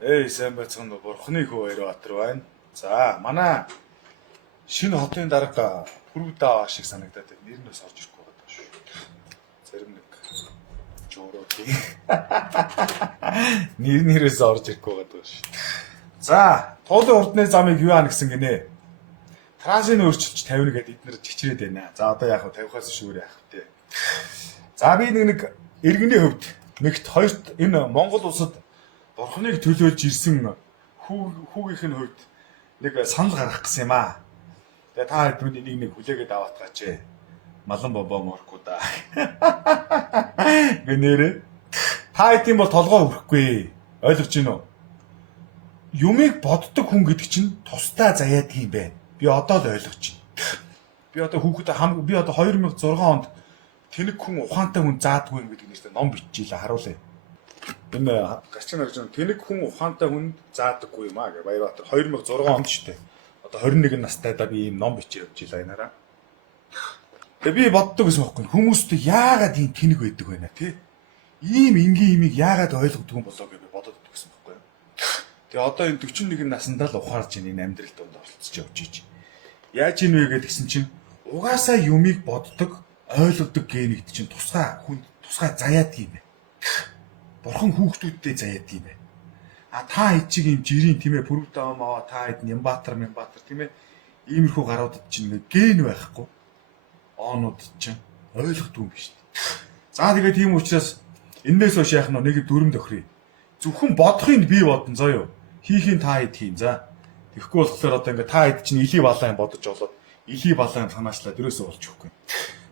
Сайн байцгаана уу? Бурхны хөө Баярбаатар байна. За, манай шинэ хотын дарга Бүрүүдаа шиг санагдаад байна. Нэр нь бас орж ирэхгүй байгаа шүү. Зарим нэг жоороо нэрээс орж ирэхгүй байгаа шүү. За, туулын урдны замыг юу аана гэсэн гинэ. Трансын өөрчилж 50 гээд эднэр чичрээд байна. За, одоо яг 50-аас шүүрээ авах тий. За, би нэг иргэний хөвд нэгт хоёрт энэ Монгол улсад Бурхныг төлөөлж ирсэн хүүгийнх нь хувьд нэг санал гаргах гэсэн юм аа. Тэгээ та хэд нэг хүлээгээд аваад гаач. Малан бобоо моркуда. Гэнэрэ. Та хэд юм бол толгой хүрхгүй. Ойлгож байна уу? Юмыг боддог хүн гэдэг чинь тусдаа заяад юм бэ. Би одоо л ойлгож байна. Би одоо хүүхдэд би одоо 2006 онд тэнэг хүн ухаантай хүн заадгүй гэдэг нэртэй ном биччихлээ харуулъя. Энэ гачин харж байгаа тэнэг хүн ухаантай хүнд заадаггүй юм аа гэж Баярбаатар 2006 онд шүү дээ. Одоо 21 настайдаа би ийм ном бичиж явж илаа энараа. Тэгээ би боддог гэсэн байхгүй хүмүүст яагаад ийм тэнэг байдаг вэ нэ тий? Ийм энгийн имийг яагаад ойлгодог юм болоо гэж би бодод байдаг гэсэн байхгүй. Тэгээ одоо энэ 41 наснда л ухаарж энэ амьдрал донд оролцож явж ийж. Яаж ийм вэ гэдгсэн чинь угаасаа юмыг боддог, ойлгодог гэнэгт чинь тусгай хүн тусгай заяад юм бэ. Бурхан хүүхдүүдтэй заяад юм бэ. А та хэд чиг юм жирийн тийм ээ Бүрүүдаа маа та хэд Нямбаатар тийм ээ иймэрхүү гаруудад чинь нэг ген байхгүй. Оонууд чинь ойлгохгүй юм биш. За тэгээд тийм учраас энээс хойш яах нь нэг дүрм тохирё. Зөвхөн бодохын би бодно заа юу. Хийхийн та хэд хийн за. Тэгэхгүй болохоор одоо ингээ та хэд чинь илий балаа юм бодож олоод илий балаа юм санаачлаад ерөөсөө болж өгөхгүй.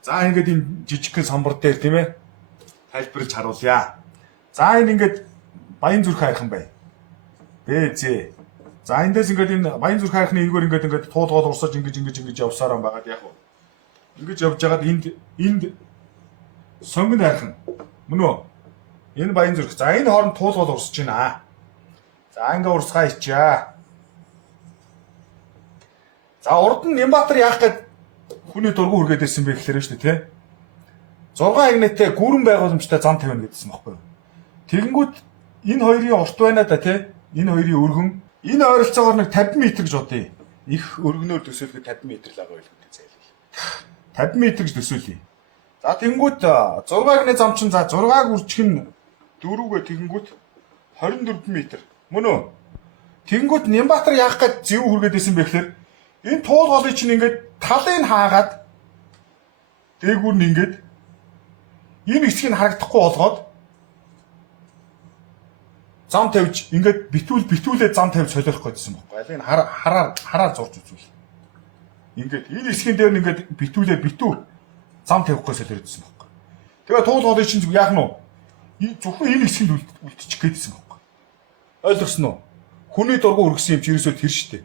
За ингээд энэ жижигхэн самбар дээр тийм ээ тайлбарлаж харуулъя. За энэ ингээд Баянзүрх хайрхан бай. Бэзээ. За эндээс ингээд энэ Баянзүрх хайрхны эйгээр ингээд туулгоод урсаж ингэж явсараа байгаад яг уу. Ингэж явж байгаад энд сонгон хайрхан. Мөн үү? Энэ Баянзүрх. За энэ хооронд туулгоод урсаж байна. За ингээд урсгаа ичээ. За урд нь Нямбаатар яах гээд хүний дургу хүргээд ирсэн бэ гэхлээр шүү дээ тий. 6 агнэтэй гүрэн байгууламжтай зам тавина гэдсэн байхгүй юу? Тэгэнгүүт энэ хоёрын урт байна да тий. Энэ хоёрын өргөн энэ ойролцоогоор нэг 50 м гэж бодъё. Их өргөнөөр төсөөлөхөд 50 м л байгаа байлгүй зайлээ. 50 м гэж төсөөлье. За тэгэнгүүт 6 агны зам чинь за 6-г үржих нь 4-гээ тэгэнгүүт 24 м. Мөн үү? Тэгэнгүүт Нямбаатар яах гээд зөв хүргээд исэн бэ гэхээр энэ туул голыг чинь ингээд талыг хаагаад дээгүүр нь ингээд энэ хэсгийг харагдахгүй болгоод зам тавьж ингээд битүүлээ зам тавьж солиорох гэсэн байхгүй. Алийг хараар зурж үзвэл. Ингээд энэ хэсгийн дээр нь ингээд битүү зам тавихгүй солиорчихсан байхгүй. Тэгээ туул голыг чинь яах нь вэ? Зөвхөн энэ хэсгийг үлдчих гээдсэн байхгүй. Ойлгосноо? Хүний дургу өргөсөн юм чи ерөөсөө тэр штэ.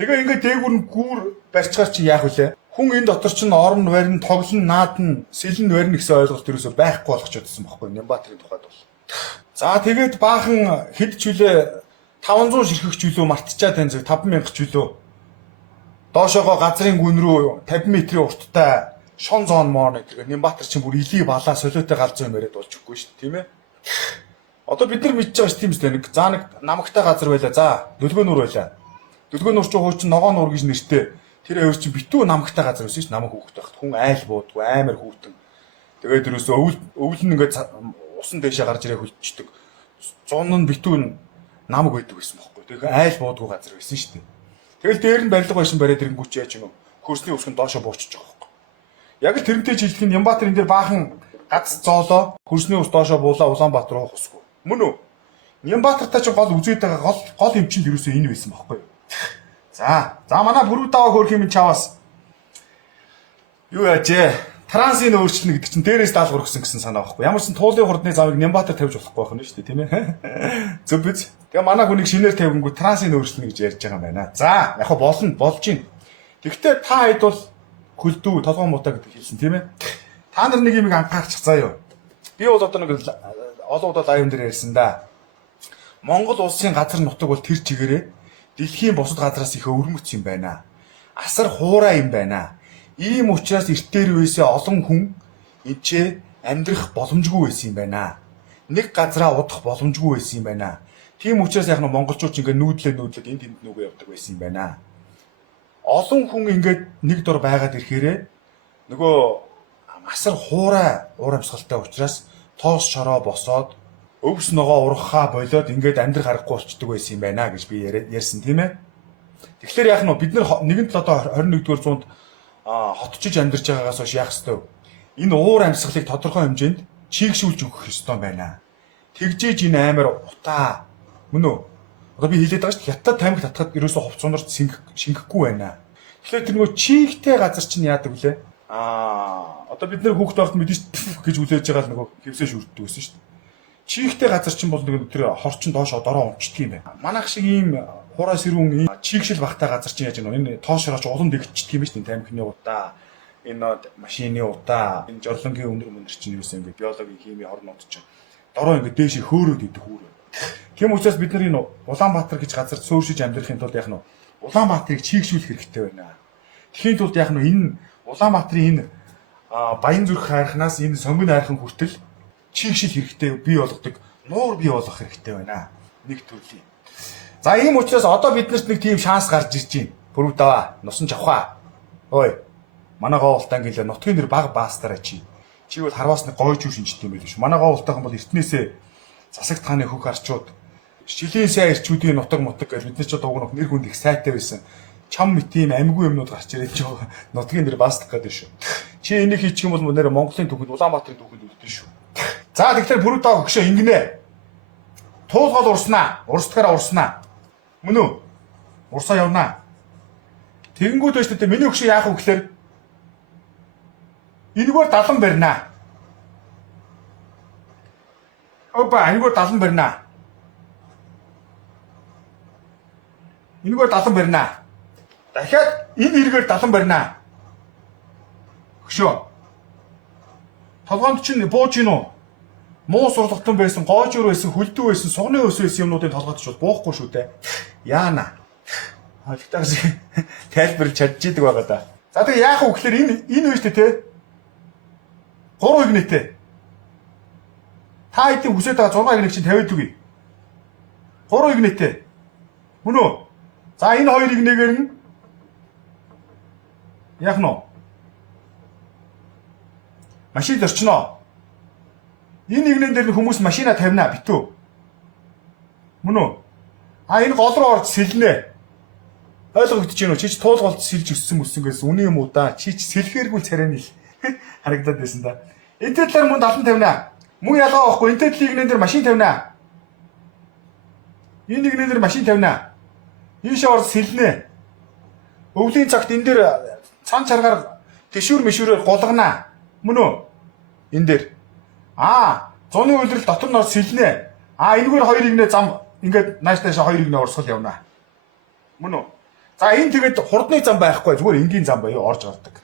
Тэгээ ингээд дээгүүр нь гүүр барьцгаар чи яах вүлээ? Хүн энэ дотор чинь орон барин, тоглон, наадн, сэлэн барин гэсэн ойлголт ерөөсөө байхгүй болгочихсон байхгүй Нямбаатарын тухайд бол. За тэгээд баахан хэд ч үлээ 500 ширхэг ч үлээ мартчихад байна зөв 5000 ч үлээ. Доошоогоо газрын гүн рүү 50 м-ийн урттай шон зоон моо гэдэг Нямбаатар чинь бүр илий балаа солиотой галзуу юм яриад болж өгөхгүй шүү дээ тийм ээ. Одоо бид нар мэдж байгаа ш тийм үстэй нэг за нэг намагтай газар байла за Дөлгөө нуур байла. Дөлгөө нуур чинь хуучин ногоо нуур гэж нэртэй. Тэр хоёр чинь битүү намагтай газар байсан ш намаг хөөхтэй байхад хүн айл буудгүй амар хүүтэн. Тэгээд ерөөсөө өвөл нь ингээд усан дэшээ гарч ирээ хөлчдөг. Зун нь битүү намаг байдаг байсан бохоггүй. Тэгэхээр айл буудгүй газар байсан ш дээ. Тэгэл дээр нь барилга байшин бариад ирэнгүүч яаж юм хөрсний өсгөн доошо буучиж байгаа бохоггүй. Яг л тэрнтэй жилдэх нь Нямбаатарын дээр баахан гац зоолоо хөрсний ус доошо буулаа Улаанбаатар руу хосгүй. Мөн үү? Нямбаатартай ч гол үзээд байгаа гол юм чинь ерөөсөө энэ байсан бохоггүй. За манай Бүрүүдаа хөрх юм чаваас юу яажээ? Трансын өөрчлөлт гэдэг чинь дээрээс даалгавар өгсөн гэсэн санаа байхгүй. Ямар ч туулын хурдны замыг Нямбаатар тавьж болохгүй байх нь шүү дээ, тийм ээ. Зөв биз? Тэгээ манай хүнийг шинээр тавьгингүү трансын өөрчлөлт гэж ярьж байгаа юм байна. За, яг болж байна. Тэгвэл та хэд бол хөлдөө толгой муутай гэдэг хэлсэн, тийм ээ. Та нар нэг юм анхаарчих заа юу. Би бол одоо нэг олон удаа лайв дээр ярьсан да. Монгол улсын газар нутаг бол тэр чигээрээ дэлхийн бусад газраас их өвөрмөц юм байна. Асар хуурай юм байна. Ийм учраас эртээр үесээ олон хүн энд амьдрах боломжгүй байсан юм байна. Нэг газараа удах боломжгүй байсан юм байна. Тийм учраас яг нь монголчууд ч ингээд нүүдлээд энд нүгэ явдаг байсан юм байна. Олон хүн ингээд нэг дор байгаад ирэхээрээ нөгөө масар хуурай урамсгалтай учраас тоос шороо босоод өвс ногоо ургахаа болоод ингээд амьдрах аргагүй болчдөг байсан юм байна гэж би ярьсан тийм ээ. Тэгэхээр яг нь бид нар нэгэнт л одоо 21-р зуунд хотчиж амьдарч байгаагаас хойш яах ёстой вэ? Энэ уур амьсгалыг тодорхой хэмжээнд чийгшүүлж өгөх ёстой байна. Тэгжээж энэ амар утаа мөн үү? Одоо би хэлээд байгаа шүү дээ. Хятад тамхи татхад ерөөсөө хувцсунаар шингэхгүй байна. Тэгэхээр тэр нөгөө чийгтэй газар чинь яадаг вүлээ? Одоо бид нэр хүүхд орд мэдээж гэж үлээж байгаа л нөгөө хевсээ шүрддэг гэсэн шүү дээ. Чийгтэй газар чинь бол нэг тэр хорчин доошоо дороо унцдаг юм байна. Манайх шиг ийм хураа сэрүүн чийгшил багтай газар чинь яаж энэ тоошрооч улам дэгчдэг юм шүү дээ. Тамхины удаа, энэ машины удаа, энэ жорлонгийн өндөр чинь юусэн ингээд биологийн хими хорнууд чинь дороо ингээд дээшээ хөөрөөд идэх хүүрээ. Тийм учраас бид нар энэ Улаанбаатар гэж газар суурьшиж амьдрахын тулд яг нь Улаанбаатарыг чийгшүүлэх хэрэгтэй байна. Тэхийн тулд яг нь энэ Улаанбаатарын энэ Баянзүрх хайрханаас энэ Сонгон хайрхан хүртэл чийгшил хэрэгтэй бий болгодог нуур бий болгох хэрэгтэй байна. Нэг төрлийн. За ийм учраас одоо биднэрт нэг тийм шанс гарч ирж байна. Бүрв даваа, нусан жавхаа. Ой. Манай гоолтан гэлээ нутгийн нэр баг баастараа чи. Чи бол харваас нэг гойж юу шинжтэй юм байл ш. Манай гоолтойхон бол эртнээсээ засагт хааны хөх арчууд шилийн сайн эрчүүдийн нутаг гэж бид нар ч одоо уг нэр хүнд их сайтай байсан. Чам мэт ийм амьгүй юмнууд гарч ирээд ч нутгийн нэр баастах гэдэг шүү. Чи энийг хийчих юм бол нэр Монголын түүхэд Улаанбаатарын түүхэд үлдэн шүү. За тэгэхээр бүрүү даа өгшөө ингэнэ. Туулгал урснаа. Урсдагаараа урснаа. Мөн үү? Урсаа явнаа. Тэгэнгүүт байж тээ миний өгшөө яах вэ гэхээр энэгээр далан барина. Опа, энэгээр далан барина. Энэгээр далан барина. Дахиад энэ эргээр далан барина. Өгшөө. Толгоонд чинь бууж гин үү? Муу сургалтан байсан, гоожуур байсан, хөлдөө байсан, сугны өс байсан юмнуудын толгойд ч буухгүй шүү дээ. Яана. Тэгтээс тайлбарлаж чадчихдаг байгаа да. За тэгээ яах вэ гэхээр энэ үе шүү дээ те. 3 игнэтэй. Та хэдийн хүсэж байгаа 6 игнэг чинь 50 үгүй. 3 игнэтэй. Мөн үү? За энэ 2 игнэгээр нь яах нь вэ? Машин зорчноо. Энэ игнэн дээр хүмүүс машина тавина битүү. Мөн үү? Энэ гол руу орж сэлнэ. Ойлгогдож байна уу? Чи ч туулгалт сэлж өссөн гэсэн үний юм уу да? Чи ч сэлхээргүй царай нь л харагдаад байсан да. Энтэй талаар мөн 70 тавина. Мөн ялгаа байхгүй. Энтэй талын игнэн дээр машин тавина. Энэ игнэн дээр машин тавина. Ийшээ орж сэлнэ. Өвлийн цагт энэ дээр цан чаргаар тэшүүр мишүүрээр гулгана. Мөн үү? Энэ дээр. Зуны үйлрэл дотор нь орж сэлнэ. Энэгээр 2 игнэ зам ингээд нааш таашаа 2 игнэ урсгал явна. Мөн үү? За энэ тэгээд хурдны зам байхгүй зүгээр энгийн зам байюу орж гардаг.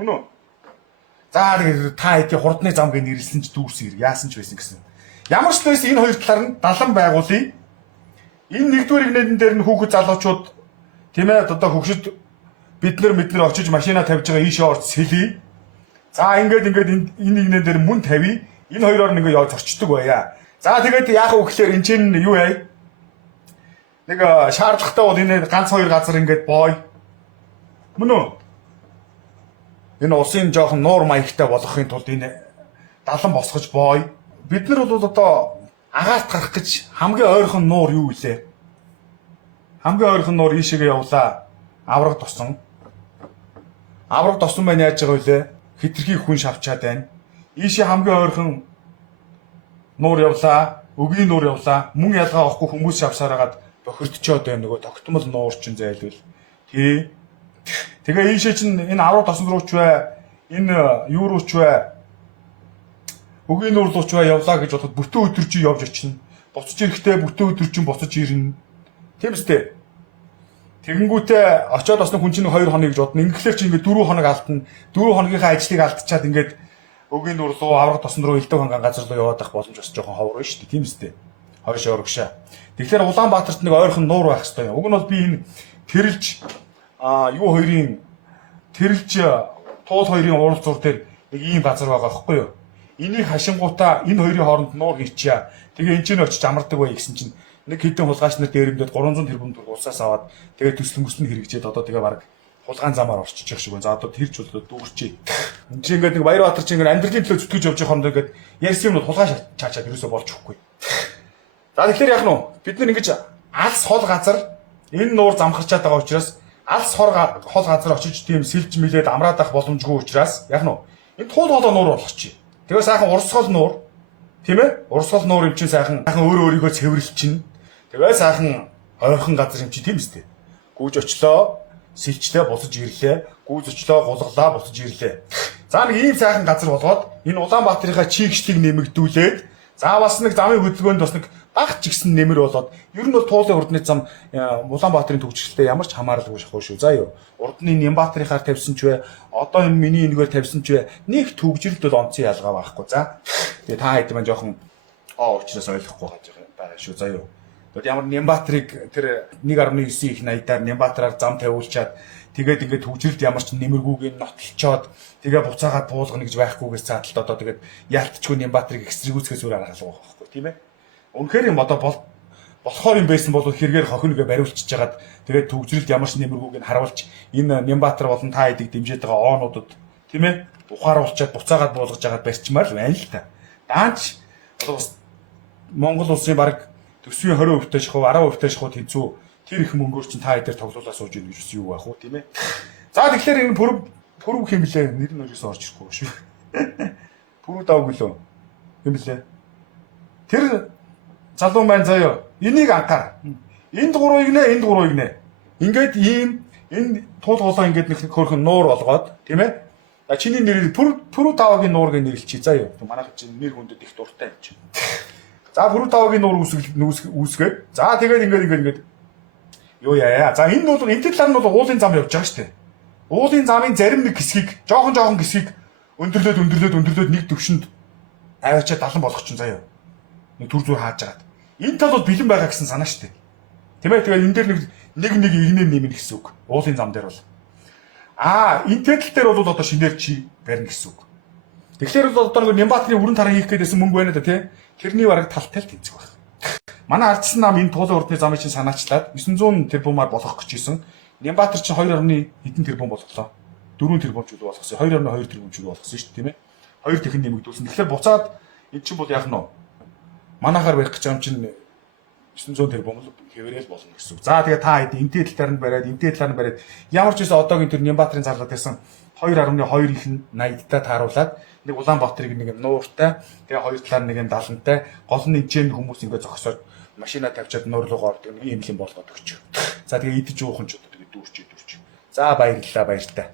Мөн үү? За тэгээд та хэдий хурдны зам гэж нэрлсэн ч дүүрсэн хэрэг яасан ч байсан гэсэн. Ямар ч байсан энэ хоёр талаар нь далан байгуулъя. Энэ нэгдүгээр игнэн дээр нь хүүхэд залуучууд тийм ээ одоо хөгшөд бид нар очиж машина тавьж байгаа ийшээ орж сэлье. За ингээд энэ игнэн дээр мөн тавья. Энэ хоёроор нь ингээд явж орчдөг байя. За тэгээд яах вэ гэхээр энэ чинь юу яа? Нэг шаардлагатай бол энэ ганц 2 газар ингээд бой. Мөн үү? Энэ улсын жоохон нуур маягтай болгохын тулд энэ далан босгож бой. Бид нар бол одоо агаарт гарах гэж хамгийн ойрхон нуур юу вэ? Хамгийн ойрхон нуур ийшээгээ явлаа. Авраг тосон. Авраг тосон байна яаж байгаа вэ? Хитрхи хүн шавчаад байна. Ийшээ хамгийн ойрхон нуур явлаа. Өгийн нуур явлаа. Мөн ялгаа авахгүй хүмүүс шавсараагаад бохирдчоод байна нөгөө тогтмол нуур чинь зайлвал. Тий. Тэгээ ийшээ чинь энэ авраг тосон руу ч бай, энэ юу руу ч бай. Өгийн нуур руу ч бай явлаа гэж бодоход бүтэн өдөр чи явж очино. Буцаж ирэхдээ бүтэн өдөр чинь буцаж ирнэ. Тийм үстэй. Тэгэнгүүтээ очиод бас хүн чинь 2 хоног гэж бодно. Ингээхлээр чи ингээд 4 хоног алдна. 4 хоногийнхаа ажлыг алдчихад ингээд өгийн нуур руу авраг тосон руу элдв ханган газар руу яваад ах боломж бас жоохон ховор шүү дээ. Тийм үстэй. Хойш өргөшөө. Тэгэхээр Улаанбаатарт нэг ойрхон нуур байх хэрэгтэй. Уг нь бол би энэ тэрэлж юу хоёрын тэрэлж туул хоёрын уулзуур дээр нэг ийм газар байгаа байхгүй юу? Энийг хашингуудаа энэ хоёрын хооронд нуур хийчихье. Тэгээ энэ чинь очиж амардаг бай гэсэн чинь нэг хэдэн хулгайч нар дээрэмдээд 300 тэрбум төгрөг улсаас аваад тэгээ төсөл мөслөн хэрэгжээд одоо тэгээ баг хулгаан замаар орчиж явах шиг байна. За одоо тэрч болоод дүүрчээ. Энд чинь ингээд нэг Баярбаатар чинь ингээд амьдралын төлөө зүтгэж явж байгаа хооронд ингээд ярьсан юмнууд хулгай чаачаад ерөөсөө болж өгөхгүй. За тэгэхээр яах нь вэ? Бид нар ингэж алс хол газар энэ нуур замхарчаад байгаа учраас алс хол газар очиж тийм сэлж мэлээд амраад авах боломжгүй учраас яах нь вэ? Энэ туул хоолой нуур болгочих. Тэгээ сайхан урсгал нуур тийм ээ? Урсгал нуур юм чинь сайхан өөрөө өөрийгөө цэвэрлчин. Тэгээ сайхан ойрхон газар юм чи тийм үстэй. Гүүж очлоо, сэлчлээ, бусаж ирлээ. Гүүж очлоо, гулглаа, бусаж ирлээ. За нэг ийм сайхан газар болгоод энэ Улаанбаатарынхаа чийгчлийг нэмэгдүүлээд за бас нэг замын хөдөлгөөнд бас нэг баг ч гисэн нэмэр болоод ер нь бол туулын урдны зам Улаанбаатарын төвчрэлтэй ямар ч хамааралгүй шахуу шүү. За юу. Урдны Нямбаатарынхаар тавьсан ч вэ, одоо энэ миний энэгээр тавьсан ч вэ, нэг төгжрэлд бол онцгой ялгаа байхгүй. За. Тэгээ та хэд маань жоохон учраас ойлгохгүй байгаа шүү. За юу. Тэгвэл ямар Нямбаатарыг тэр 1.9 их 80-аар Нямбаатараар зам тавиулчаад тэгээд ингээд төгжрэлд ямар ч нэмэргүйг нотлчоод тэгээ буцаагаад буулгана гэж байхгүйгээс цааталт одоо тэгээд яалтчгүй Нямбаатарыг экстрэгүүцгээс өөр арга алгаа байхгүй тийм ээ. Үнэхээр юм одоо болохоор юм байсан бол хэрэгээр хохиногээ бариулчихж жагаад тэгээд төгжрэлд ямар ч нэмэргүйг нь харуулж энэ Нямбаатар болон та хэдийг дэмжиж байгаа оонуудад тийм ээ ухааруулчаад буцаагаад буулгаж жагаад барьчмаар л байна л та. Даанч одоо бас Монгол улсын баг төсвийн 20% шахуу 10% шахуу тэнцүү тэр их мөнгөөр чинь та хэдээр тоглоулаа сууж ийн гэж юу байх вэ тийм ээ. За тэгэхээр энэ пүрв хэмлээ нэр нь өрөөс орж ирэхгүй шүү. Пүрв давг гэлөө хэмлээ. Тэр залуу маань заяа энийг анхаар. Энд 3-ыг нэ энд 3-ыг нэ. Ингээд ийм энэ туул голоо ингээд нэг хөрхөн нуур болгоод тийм ээ. Чиний нэр пүрв тавгийн нуур гэж нэрлэчих заяа. Манайх чинь нэр хүндэд их дуртай юм чинь. За пүрв тавгийн нуур үүсгээд за тэгээд ингээд юу яа. За энэ бол энэ талаар нь бол уулын зам явж байгаа шүү дээ. Уулын замын зарим нэг хэсгийг жоохон хэсгийг өндөрлөөд нэг төвшөнд аваачаа далан болгочихсон заяа. Нэг түр зүр хааж агаад. Энэ тал бол бэлэн байгаа гэсэн санаа шүү дээ. Тийм ээ тэгээд энэ дээр нэг игнээ нэмнэ гэсэн үг. Уулын зам дээр бол. Энэ тал дээр бол одоо шинээр чи барина гэсэн үг. Тэгэхээр бол одоо нэг Нямбаатарын өрн тараа хийх гээдсэн мөнгө байна да тий. Тэрний бараг талтай л тэнцэх байх. Манай ардсан нам энэ туулын урдны замыг чинь санаачлаад 900 тэрбумаар болгох гэж исэн. Нямбаатар чинь 2 хэдэн тэрбум болголоо. 4 тэрбум ч үү болгосон. 2.2 тэрбум ч үү болгосон шүү дээ, тийм ээ. 2 дахин нэмэгдүүлсэн. Тэгэхээр буцаад эн чинь бол яах нь вэ? Манайхаар барих гэж байгаа юм чинь 900 тэрбум л хэвээрэл болно гэсэн үг. За тэгээ та хэд эмтэй талаар нь бариад, ямар ч байсан одоогийн тэр Нямбаатарын зарлаад байсан 2.2 их 80-таа тааруулаад нэг Улаанбаатарыг нэг нууртай, тэгээ хоёр талаар нэг далантай, гол нь эжэн хүмүүс ингээд зогсоод машина тавьчаад нуурлуугаар ордог нэг юм болгоод өгч. За тэгээ идэж уух нь ч одоо тэгээ дүүрч. За баярлалаа баяртай.